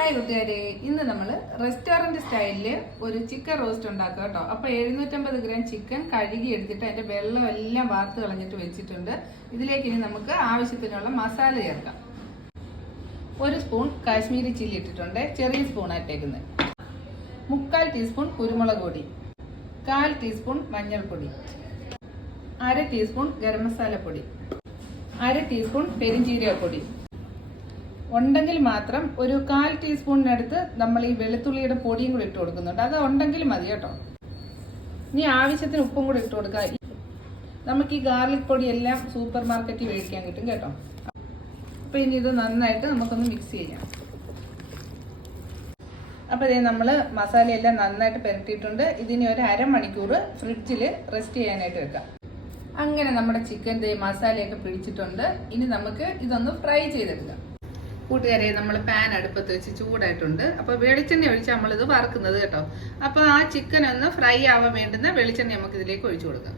Hi കൂട്ടുകാരെ, ഇന്ന് നമ്മൾ റെസ്റ്റോറൻറ്റ് സ്റ്റൈലിൽ ഒരു ചിക്കൻ റോസ്റ്റ് ഉണ്ടാക്കുക കേട്ടോ. അപ്പോൾ 750 ഗ്രാം ചിക്കൻ കഴുകി എടുത്തിട്ട് അതിൻ്റെ വെള്ളം എല്ലാം വാർത്ത് കളഞ്ഞിട്ട് വെച്ചിട്ടുണ്ട്. ഇതിലേക്ക് ഇനി നമുക്ക് ആവശ്യത്തിനുള്ള മസാല ചേർക്കാം. 1 സ്പൂൺ കാശ്മീരി ചില്ലി ഇട്ടിട്ടുണ്ട്, ചെറിയ സ്പൂൺ ആയിട്ടേക്കുന്നത്. 3/4 ടീസ്പൂൺ കുരുമുളക് പൊടി, 1/4 ടീസ്പൂൺ മഞ്ഞൾപ്പൊടി, 1/2 ടീസ്പൂൺ ഗരം മസാല പൊടി, 1/2 ടീസ്പൂൺ പെരിഞ്ജീരകപ്പൊടി ഉണ്ടെങ്കിൽ മാത്രം ഒരു 1/4 ടീസ്പൂണിനടുത്ത് നമ്മൾ ഈ വെളുത്തുള്ളിയുടെ പൊടിയും കൂടി ഇട്ട് കൊടുക്കുന്നുണ്ട്. അത് ഉണ്ടെങ്കിൽ മതി കേട്ടോ. ഇനി ആവശ്യത്തിന് ഉപ്പും കൂടി ഇട്ട് കൊടുക്കുക. നമുക്ക് ഈ ഗാർലിക് പൊടിയെല്ലാം സൂപ്പർ മാർക്കറ്റിൽ മേടിക്കാൻ കിട്ടും കേട്ടോ. അപ്പോൾ ഇനി ഇത് നന്നായിട്ട് നമുക്കൊന്ന് മിക്സ് ചെയ്യാം. അപ്പോൾ ഇതേ നമ്മൾ മസാലയെല്ലാം നന്നായിട്ട് പുരട്ടിയിട്ടുണ്ട്. ഇതിനി ഒരു അരമണിക്കൂർ ഫ്രിഡ്ജിൽ റെസ്റ്റ് ചെയ്യാനായിട്ട് വെക്കാം. അങ്ങനെ നമ്മുടെ ചിക്കൻ മസാലയൊക്കെ പിടിച്ചിട്ടുണ്ട്. ഇനി നമുക്ക് ഇതൊന്ന് ഫ്രൈ ചെയ്തെടുക്കാം. കൂട്ടുകാരെ, നമ്മൾ പാൻ അടുപ്പത്ത് വെച്ച് ചൂടായിട്ടുണ്ട്. അപ്പോൾ വെളിച്ചെണ്ണ ഒഴിച്ച് നമ്മളിത് വറുക്കുന്നത് കേട്ടോ. അപ്പോൾ ആ ചിക്കൻ ഒന്ന് ഫ്രൈ ആവാൻ വേണ്ടുന്ന വെളിച്ചെണ്ണ നമുക്ക് ഇതിലേക്ക് ഒഴിച്ചു കൊടുക്കാം.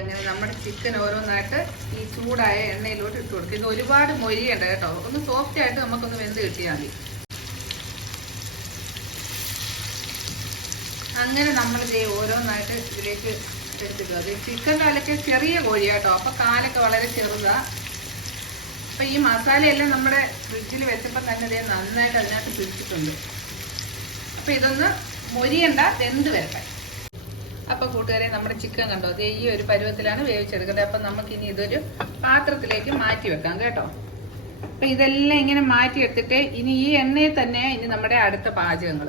അങ്ങനെ നമ്മുടെ ചിക്കൻ ഓരോന്നായിട്ട് ഈ ചൂടായ എണ്ണയിലോട്ട് ഇട്ട് കൊടുക്കുക. ഇത് ഒരുപാട് മൊരിയണ്ട കേട്ടോ, ഒന്ന് സോഫ്റ്റ് ആയിട്ട് നമുക്കൊന്ന് വെന്ത് കിട്ടിയാൽ മതി. അങ്ങനെ നമ്മൾ ഓരോന്നായിട്ട് ഇതിലേക്ക് എടുത്തിടുക. ചിക്കൻ കാലൊക്കെ ചെറിയ കോഴിയാട്ടോ, അപ്പോൾ കാലൊക്കെ വളരെ ചെറുതാണ്. അപ്പോൾ ഈ മസാലയെല്ലാം നമ്മുടെ ഫ്രിഡ്ജിൽ വെച്ചപ്പോൾ തന്നെ ഇത് നന്നായിട്ട് അതിനകത്ത് പിടിച്ചിട്ടുണ്ട്. അപ്പോൾ ഇതൊന്ന് മൊരിയണ്ട, വെന്ത് വരട്ടെ. അപ്പോൾ കൂട്ടുകാരെ, നമ്മുടെ ചിക്കൻ കണ്ടോ, അത് ഈ ഒരു പരുവത്തിലാണ് വേവിച്ചെടുക്കുന്നത്. അപ്പം നമുക്കിനി ഇതൊരു പാത്രത്തിലേക്ക് മാറ്റി വെക്കാം കേട്ടോ. അപ്പം ഇതെല്ലാം ഇങ്ങനെ മാറ്റിയെടുത്തിട്ട് ഇനി ഈ എണ്ണയിൽ തന്നെ ഇനി നമ്മുടെ അടുത്ത പാചകങ്ങൾ.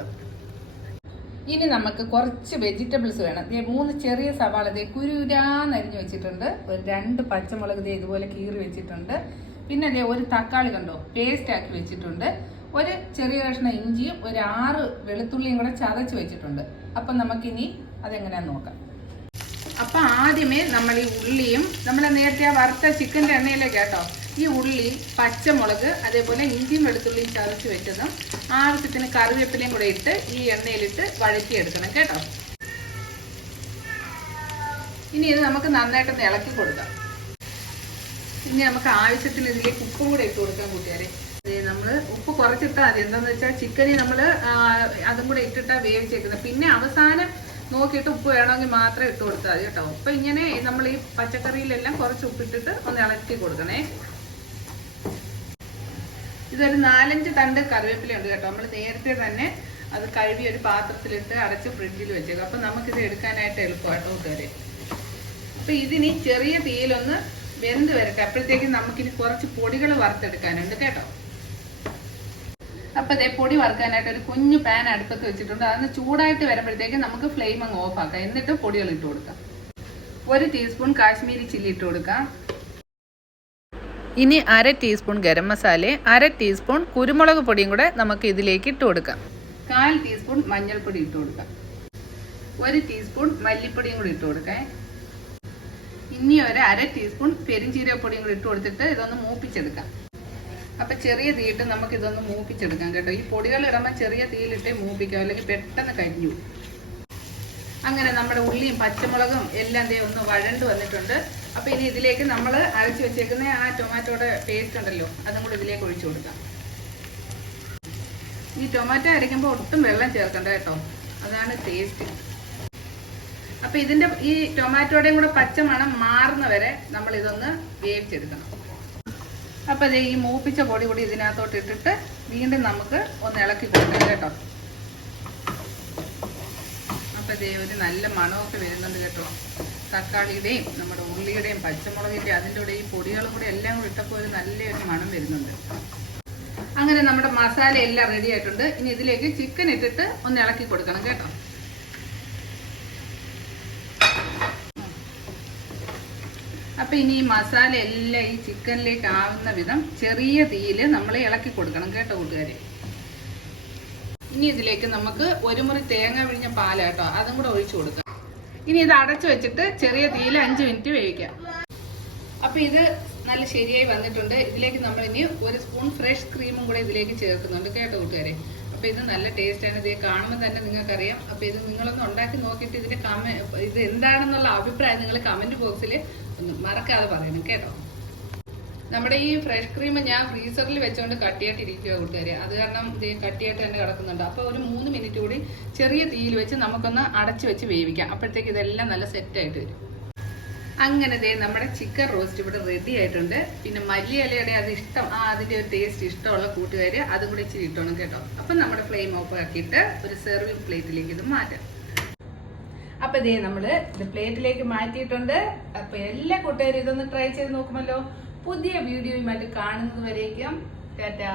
ഇനി നമുക്ക് കുറച്ച് വെജിറ്റബിൾസ് വേണം. 3 ചെറിയ സവാള കുരുരാന്നരിഞ്ഞ് വെച്ചിട്ടുണ്ട്. ഒരു 2 പച്ചമുളക് ഇതുപോലെ കീറി വെച്ചിട്ടുണ്ട്. പിന്നെ ഒരു തക്കാളി കണ്ടോ പേസ്റ്റ് ആക്കി വെച്ചിട്ടുണ്ട്. ഒരു ചെറിയ കഷ്ണം ഇഞ്ചിയും ഒരു 6 വെളുത്തുള്ളിയും കൂടെ ചതച്ച് വെച്ചിട്ടുണ്ട്. അപ്പം നമുക്കിനി അതെങ്ങനെയാന്ന് നോക്കാം. അപ്പം ആദ്യമേ നമ്മൾ ഈ ഉള്ളിയും നമ്മൾ നേരത്തെ ആ വറുത്ത ചിക്കൻ്റെ എണ്ണയിലേക്ക് കേട്ടോ, ഈ ഉള്ളി, പച്ചമുളക്, അതേപോലെ ഇഞ്ചിയും വെളുത്തുള്ളിയും ചതച്ച് വെച്ചതും ആവശ്യത്തിന് കറിവേപ്പിലയും കൂടെ ഇട്ട് ഈ എണ്ണയിലിട്ട് വഴറ്റിയെടുക്കണം കേട്ടോ. ഇനി ഇത് നമുക്ക് നന്നായിട്ടൊന്ന് ഇളക്കി കൊടുക്കാം. ഇനി നമുക്ക് ആവശ്യത്തിന് ഇതിലേക്ക് ഉപ്പും കൂടെ ഇട്ട് കൊടുക്കാൻ കൂട്ടുകാരെ. നമ്മൾ ഉപ്പ് കുറച്ചിട്ടാൽ മതി. എന്താണെന്ന് വെച്ചാൽ ചിക്കനിൽ നമ്മൾ അതും കൂടെ ഇട്ടിട്ടാണ് വേവിച്ചേക്കുന്നത്. പിന്നെ അവസാനം നോക്കിയിട്ട് ഉപ്പ് വേണമെങ്കിൽ മാത്രം ഇട്ട് കൊടുത്താൽ മതി കേട്ടോ. അപ്പം ഇങ്ങനെ നമ്മൾ ഈ പച്ചക്കറിയിലെല്ലാം കുറച്ച് ഉപ്പിട്ടിട്ട് ഒന്ന് ഇളക്കി കൊടുക്കണേ. ഇതൊരു 4-5 തണ്ട് കറിവേപ്പില ഉണ്ട് കേട്ടോ. നമ്മൾ നേരത്തെ തന്നെ അത് കഴുകി ഒരു പാത്രത്തിലിട്ട് അടച്ച് ഫ്രിഡ്ജിൽ വെച്ചേക്കും. അപ്പം നമുക്കിത് എടുക്കാനായിട്ട് എളുപ്പമാട്ടോ കൂട്ടുകാരെ. അപ്പം ഇതിനി ചെറിയ തീയിലൊന്ന് വെന്ത് വരട്ടെ. അപ്പോഴത്തേക്കും നമുക്കിനി കുറച്ച് പൊടികൾ വറുത്തെടുക്കാനുണ്ട് കേട്ടോ. അപ്പം പൊടി വറുക്കാനായിട്ട് ഒരു കുഞ്ഞു പാൻ അടുപ്പത്ത് വെച്ചിട്ടുണ്ട്. അതൊന്ന് ചൂടായിട്ട് വരുമ്പോഴത്തേക്കും നമുക്ക് ഫ്ലെയിം അങ്ങ് ഓഫ് ആക്കാം. എന്നിട്ട് പൊടികൾ ഇട്ട് കൊടുക്കാം. 1 ടീസ്പൂൺ കാശ്മീരി ചില്ലി ഇട്ട് കൊടുക്കാം. ഇനി 1/2 ടീസ്പൂൺ ഗരം മസാല, 1/2 ടീസ്പൂൺ കുരുമുളക് പൊടിയും കൂടെ നമുക്ക് ഇതിലേക്ക് ഇട്ട് കൊടുക്കാം. 1/4 ടീസ്പൂൺ മഞ്ഞൾപ്പൊടി ഇട്ട് കൊടുക്കാം. 1 ടീസ്പൂൺ മല്ലിപ്പൊടിയും കൂടി ഇട്ട് കൊടുക്കാം. ഇനി ഒരു 1/2 ടീസ്പൂൺ പെരിഞ്ജീരകപ്പൊടിയും കൂടി ഇട്ട് കൊടുത്തിട്ട് ഇതൊന്ന് മൂപ്പിച്ചെടുക്കാം. അപ്പം ചെറിയ തീയിട്ട് നമുക്ക് ഇതൊന്ന് മൂപ്പിച്ചെടുക്കാം കേട്ടോ. ഈ പൊടികൾ ഇടുമ്പോൾ ചെറിയ തീയിലിട്ടേ മൂപ്പിക്കാം, അല്ലെങ്കിൽ പെട്ടെന്ന് കരിഞ്ഞു. അങ്ങനെ നമ്മുടെ ഉള്ളിയും പച്ചമുളകും എല്ലാം ഒന്ന് വഴണ്ട് വന്നിട്ടുണ്ട്. അപ്പം ഇനി ഇതിലേക്ക് നമ്മൾ അരച്ച് വെച്ചേക്കുന്ന ആ ടൊമാറ്റോയുടെ പേസ്റ്റ് ഉണ്ടല്ലോ, അതും കൂടി ഇതിലേക്ക് ഒഴിച്ചു കൊടുക്കാം. ഈ ടൊമാറ്റോ അരയ്ക്കുമ്പോൾ ഒട്ടും വെള്ളം ചേർക്കണ്ട കേട്ടോ, അതാണ് ടേസ്റ്റ്. അപ്പം ഇതിൻ്റെ ഈ ടൊമാറ്റോയുടെയും കൂടെ പച്ചമണം മാറുന്ന വരെ നമ്മൾ ഇതൊന്ന് വേവിച്ചെടുക്കണം. അപ്പം ഈ മൂപ്പിച്ച പൊടി കൂടി ഇതിനകത്തോട്ട് ഇട്ടിട്ട് വീണ്ടും നമുക്ക് ഒന്ന് ഇളക്കി കൊടുക്കാം കേട്ടോ. അപ്പം ഒരു നല്ല മണമൊക്കെ വരുന്നുണ്ട് കേട്ടോ. തക്കാളിയുടെയും നമ്മുടെ ഉള്ളിയുടെയും പച്ചമുളകിൻ്റെയും അതിൻ്റെ കൂടെ ഈ പൊടികളും കൂടെ എല്ലാം കൂടി ഇട്ടപ്പോൾ ഒരു നല്ലൊരു മണം വരുന്നുണ്ട്. അങ്ങനെ നമ്മുടെ മസാല എല്ലാം റെഡി ആയിട്ടുണ്ട്. ഇനി ഇതിലേക്ക് ചിക്കൻ ഇട്ടിട്ട് ഒന്ന് ഇളക്കി കൊടുക്കണം കേട്ടോ. അപ്പം ഇനി ഈ മസാല എല്ലാം ഈ ചിക്കനിലേക്ക് ആവുന്ന വിധം ചെറിയ തീയിൽ നമ്മൾ ഇളക്കി കൊടുക്കണം കേട്ടോ കൂട്ടുകാരെ. ഇനി ഇതിലേക്ക് നമുക്ക് 1 മുറി തേങ്ങ പിഴിഞ്ഞ പാലാട്ടോ, അതും കൂടെ ഒഴിച്ചു കൊടുക്കാം. ഇനി ഇത് അടച്ചു വെച്ചിട്ട് ചെറിയ തീയിൽ 5 മിനിറ്റ് വേവിക്കാം. അപ്പം ഇത് നല്ല ശരിയായി വന്നിട്ടുണ്ട്. ഇതിലേക്ക് നമ്മൾ ഇനി 1 സ്പൂൺ ഫ്രഷ് ക്രീമും കൂടെ ഇതിലേക്ക് ചേർക്കുന്നുണ്ട് കേട്ടോ കൂട്ടുകാരെ. അപ്പോൾ ഇത് നല്ല ടേസ്റ്റാണ്. ഇത് കാണുമ്പോൾ തന്നെ നിങ്ങൾക്കറിയാം. അപ്പോൾ ഇത് നിങ്ങളൊന്ന് ഉണ്ടാക്കി നോക്കിയിട്ട് ഇതിൻ്റെ ഇത് എന്താണെന്നുള്ള അഭിപ്രായം നിങ്ങൾ കമൻറ്റ് ബോക്സിൽ ഒന്ന് മറക്കാതെ പറയണം കേട്ടോ. നമ്മുടെ ഈ ഫ്രഷ് ക്രീം ഞാൻ ഫ്രീസറിൽ വെച്ചുകൊണ്ട് കട്ടിയായിട്ടിരിക്കുക കൂട്ടുകാരെ. അത് കാരണം ഇത് കട്ടിയായിട്ട് തന്നെ കിടക്കുന്നുണ്ട്. അപ്പോൾ ഒരു 3 മിനിറ്റ് കൂടി ചെറിയ തീയിൽ വെച്ച് നമുക്കൊന്ന് അടച്ചു വെച്ച് വേവിക്കാം. അപ്പോഴത്തേക്ക് ഇതെല്ലാം നല്ല സെറ്റായിട്ട് വരും. അങ്ങനെ നമ്മുടെ ചിക്കൻ റോസ്റ്റ് ഇവിടെ റെഡി ആയിട്ടുണ്ട്. പിന്നെ മല്ലിയിലയുടെ അത് ഇഷ്ടം, അതിന്റെ ഒരു ടേസ്റ്റ് ഇഷ്ടമുള്ള കൂട്ടുകാര് അതും കൂടി ഇച്ചിരി ഇട്ടോണം കേട്ടോ. അപ്പം നമ്മുടെ ഫ്ലെയിം ഓഫ് ആക്കിയിട്ട് ഒരു സെർവിങ് പ്ലേറ്റിലേക്ക് ഇത് മാറ്റാം. അപ്പൊ നമ്മള് ഇത് പ്ലേറ്റിലേക്ക് മാറ്റിയിട്ടുണ്ട്. അപ്പൊ എല്ലാ കൂട്ടുകാരും ഇതൊന്ന് ട്രൈ ചെയ്ത് നോക്കുമല്ലോ. പുതിയ വീഡിയോയുമായിട്ട് കാണുന്നത് വരേക്കും ടാറ്റാ.